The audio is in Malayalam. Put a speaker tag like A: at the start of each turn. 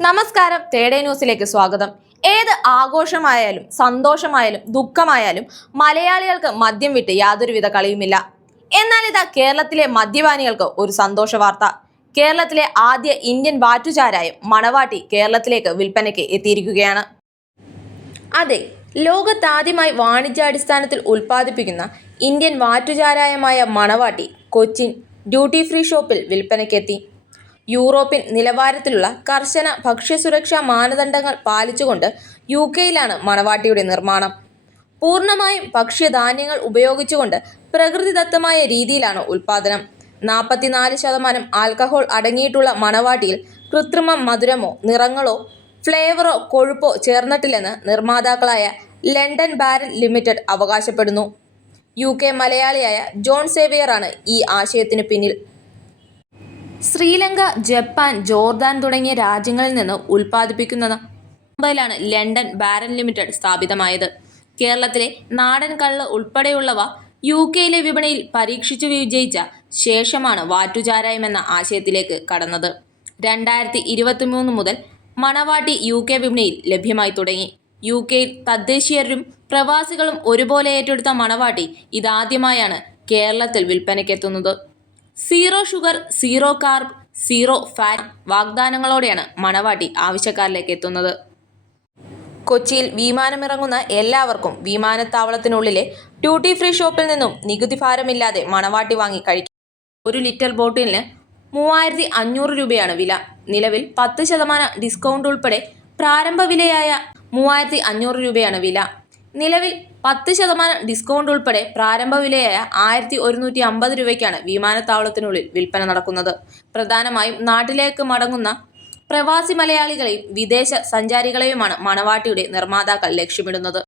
A: നമസ്കാരം. തേടേ ന്യൂസിലേക്ക് സ്വാഗതം. ഏത് ആഘോഷമായാലും സന്തോഷമായാലും ദുഃഖമായാലും മലയാളികൾക്ക് മദ്യം വിട്ട് യാതൊരുവിധ കളിയുമില്ല. എന്നാൽ ഇതാ കേരളത്തിലെ മദ്യപാനികൾക്ക് ഒരു സന്തോഷ വാർത്ത. കേരളത്തിലെ ആദ്യ ഇന്ത്യൻ വാറ്റുചാരായം മണവാട്ടി കേരളത്തിലേക്ക് വിൽപ്പനയ്ക്ക് എത്തിയിരിക്കുകയാണ്. അതെ ലോകത്താദ്യമായി വാണിജ്യാടിസ്ഥാനത്തിൽ ഉൽപ്പാദിപ്പിക്കുന്ന ഇന്ത്യൻ വാറ്റുചാരായമായ മണവാട്ടി കൊച്ചിൻ ഡ്യൂട്ടി ഫ്രീ ഷോപ്പിൽ വിൽപ്പനയ്ക്കെത്തി. യൂറോപ്യൻ നിലവാരത്തിലുള്ള കർശന ഭക്ഷ്യസുരക്ഷാ മാനദണ്ഡങ്ങൾ പാലിച്ചുകൊണ്ട് യു കെയിലാണ് മണവാട്ടിയുടെ നിർമ്മാണം. പൂർണമായും ഭക്ഷ്യധാന്യങ്ങൾ ഉപയോഗിച്ചുകൊണ്ട് പ്രകൃതിദത്തമായ രീതിയിലാണ് ഉൽപാദനം നാൽപ്പത്തിനാല് ശതമാനം ആൽക്കഹോൾ അടങ്ങിയിട്ടുള്ള മണവാട്ടിയിൽ കൃത്രിമ മധുരമോ നിറങ്ങളോ ഫ്ലേവറോ കൊഴുപ്പോ ചേർന്നിട്ടില്ലെന്ന് നിർമ്മാതാക്കളായ ലണ്ടൻ ബാരൽ ലിമിറ്റഡ് അവകാശപ്പെടുന്നു. യു കെ മലയാളിയായ ജോൺ സേവിയറാണ് ഈ ആശയത്തിന് പിന്നിൽ. ശ്രീലങ്ക ജപ്പാൻ ജോർദാൻ തുടങ്ങിയ രാജ്യങ്ങളിൽ നിന്ന് ഉൽപ്പാദിപ്പിക്കുന്നത് മുംബൈയിലാണ് ലണ്ടൻ ബാരൻ ലിമിറ്റഡ് സ്ഥാപിതമായത്. കേരളത്തിലെ നാടൻ കള്ള് ഉൾപ്പെടെയുള്ളവ യു കെയിലെ വിപണിയിൽ പരീക്ഷിച്ചു വിജയിച്ച ശേഷമാണ് വാറ്റുചാരായം എന്ന ആശയത്തിലേക്ക് കടന്നത്. രണ്ടായിരത്തി ഇരുപത്തിമൂന്ന് മുതൽ മണവാട്ടി യു കെ വിപണിയിൽ ലഭ്യമായി തുടങ്ങി. യു കെയിൽ തദ്ദേശീയരും പ്രവാസികളും ഒരുപോലെ ഏറ്റെടുത്ത മണവാട്ടി ഇതാദ്യമായാണ് കേരളത്തിൽ വിൽപ്പനയ്ക്കെത്തുന്നത്. Zero sugar zero carb zero fat വാഗ്ദാനങ്ങളോടെയാണ് Manavatti ആവശ്യക്കാരിലേക്ക് എത്തുന്നത്. കൊച്ചിയിൽ വിമാനമിറങ്ങുന്ന എല്ലാവർക്കും വിമാനത്താവളത്തിനുള്ളിലെ ഡ്യൂട്ടി ഫ്രീ ഷോപ്പിൽ നിന്നും നികുതി ഭാരമില്ലാതെ മണവാട്ടി വാങ്ങി കഴിക്കും. ഒരു ലിറ്റർ ബോട്ടിലിന് മൂവായിരത്തി അഞ്ഞൂറ് രൂപയാണ് വില. നിലവിൽ പത്ത് ശതമാനം ഡിസ്കൗണ്ട് ഉൾപ്പെടെ പ്രാരംഭ വിലയായ മൂവായിരത്തി അഞ്ഞൂറ് രൂപയാണ് വില. നിലവിൽ പത്ത് ശതമാനം ഡിസ്കൗണ്ട് ഉൾപ്പെടെ പ്രാരംഭ വിലയായ ആയിരത്തി ഒരുന്നൂറ്റി അമ്പത് രൂപയ്ക്കാണ് വിമാനത്താവളത്തിനുള്ളിൽ വിൽപ്പന നടക്കുന്നത്. പ്രധാനമായും നാട്ടിലേക്ക് മടങ്ങുന്ന പ്രവാസി മലയാളികളെയും വിദേശ സഞ്ചാരികളെയുമാണ് മണവാട്ടിയുടെ നിർമ്മാതാക്കൾ ലക്ഷ്യമിടുന്നത്.